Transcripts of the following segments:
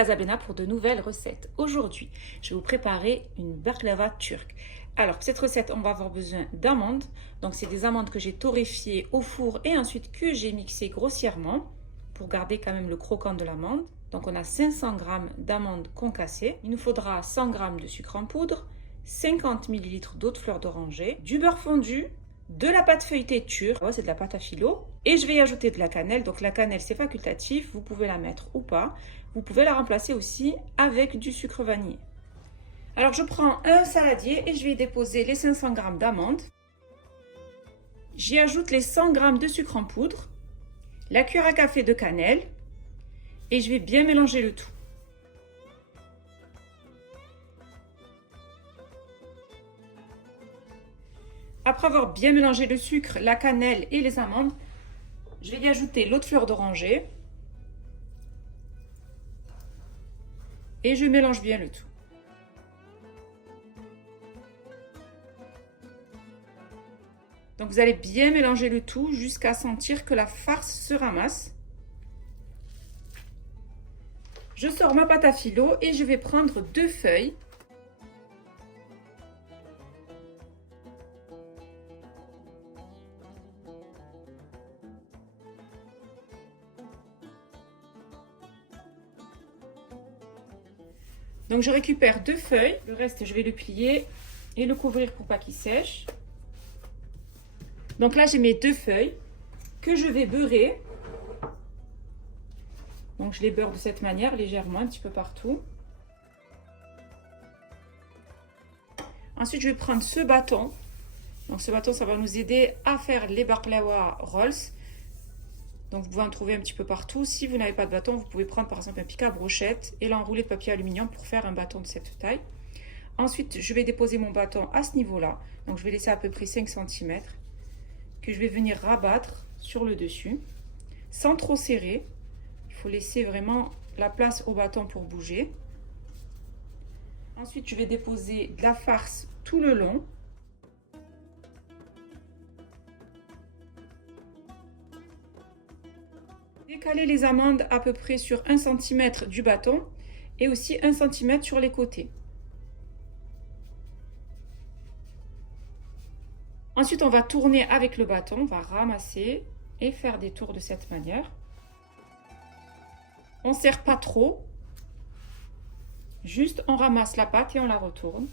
Casablanca pour de nouvelles recettes. Aujourd'hui, je vais vous préparer une baklava turque. Alors, pour cette recette, on va avoir besoin d'amandes. Donc, c'est des amandes que j'ai torréfiées au four et ensuite que j'ai mixées grossièrement pour garder quand même le croquant de l'amande. Donc, on a 500 g d'amandes concassées. Il nous faudra 100 g de sucre en poudre, 50 ml d'eau de fleur d'oranger, du beurre fondu, de la pâte feuilletée turque, c'est de la pâte à filo, et je vais y ajouter de la cannelle. Donc la cannelle c'est facultatif, vous pouvez la mettre ou pas. Vous pouvez la remplacer aussi avec du sucre vanillé. Alors je prends un saladier et je vais y déposer les 500 g d'amandes. J'y ajoute les 100 g de sucre en poudre, la cuillère à café de cannelle et je vais bien mélanger le tout. Après avoir bien mélangé le sucre, la cannelle et les amandes, je vais y ajouter l'eau de fleur d'oranger et je mélange bien le tout. Donc vous allez bien mélanger le tout jusqu'à sentir que la farce se ramasse. Je sors ma pâte à filo et je vais prendre 2 feuilles. Donc je récupère 2 feuilles, le reste je vais le plier et le couvrir pour pas qu'il sèche. Donc là j'ai mes 2 feuilles que je vais beurrer. Donc je les beurre de cette manière, légèrement, un petit peu partout. Ensuite je vais prendre ce bâton. Donc ce bâton ça va nous aider à faire les baklava rolls. Donc vous pouvez en trouver un petit peu partout. Si vous n'avez pas de bâton, vous pouvez prendre par exemple un pic à brochette et l'enrouler de papier aluminium pour faire un bâton de cette taille. Ensuite, je vais déposer mon bâton à ce niveau-là. Donc je vais laisser à peu près 5 cm que je vais venir rabattre sur le dessus sans trop serrer. Il faut laisser vraiment la place au bâton pour bouger. Ensuite, je vais déposer de la farce tout le long. Décaler les amandes à peu près sur 1 cm du bâton et aussi 1 cm sur les côtés. Ensuite, on va tourner avec le bâton, on va ramasser et faire des tours de cette manière. On ne serre pas trop, juste on ramasse la pâte et on la retourne.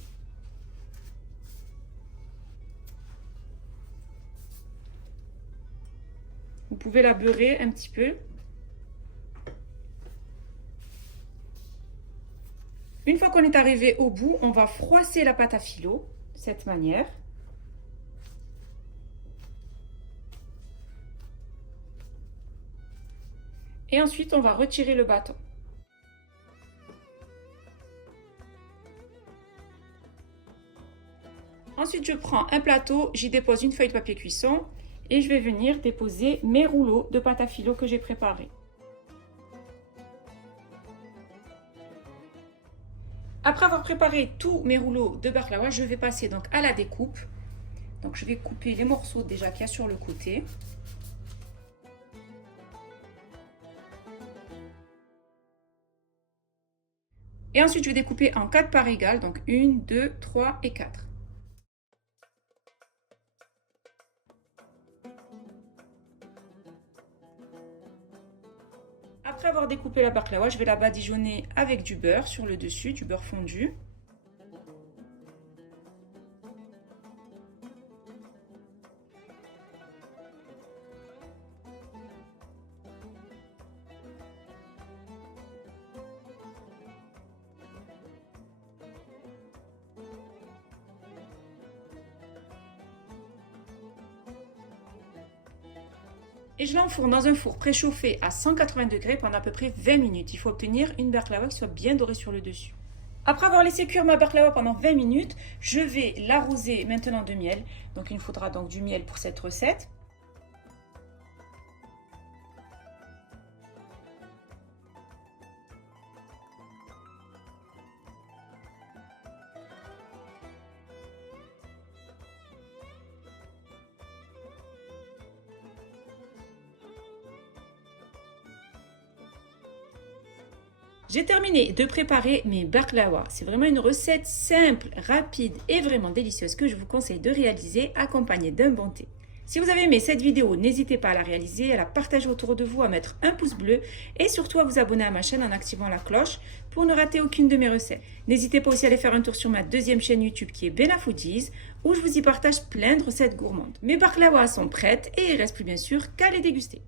Vous pouvez la beurrer un petit peu. Une fois qu'on est arrivé au bout, on va froisser la pâte à filo de cette manière. Et ensuite, on va retirer le bâton. Ensuite, je prends un plateau, j'y dépose une feuille de papier cuisson et je vais venir déposer mes rouleaux de pâte à filo que j'ai préparés. Après avoir préparé tous mes rouleaux de baklava, je vais passer donc à la découpe. Donc je vais couper les morceaux déjà qu'il y a sur le côté. Et ensuite, je vais découper en 4 parts égales, donc 1, 2, 3 et 4. Après avoir découpé la baklava, je vais la badigeonner avec du beurre sur le dessus, du beurre fondu. Et je l'enfourne dans un four préchauffé à 180 degrés pendant à peu près 20 minutes. Il faut obtenir une baklava qui soit bien dorée sur le dessus. Après avoir laissé cuire ma baklava pendant 20 minutes, je vais l'arroser maintenant de miel. Donc il nous faudra donc du miel pour cette recette. J'ai terminé de préparer mes baklawa. C'est vraiment une recette simple, rapide et vraiment délicieuse que je vous conseille de réaliser accompagnée d'un bon thé. Si vous avez aimé cette vidéo, n'hésitez pas à la réaliser, à la partager autour de vous, à mettre un pouce bleu et surtout à vous abonner à ma chaîne en activant la cloche pour ne rater aucune de mes recettes. N'hésitez pas aussi à aller faire un tour sur ma deuxième chaîne YouTube qui est Bella Foodies où je vous y partage plein de recettes gourmandes. Mes baklawa sont prêtes et il ne reste plus bien sûr qu'à les déguster.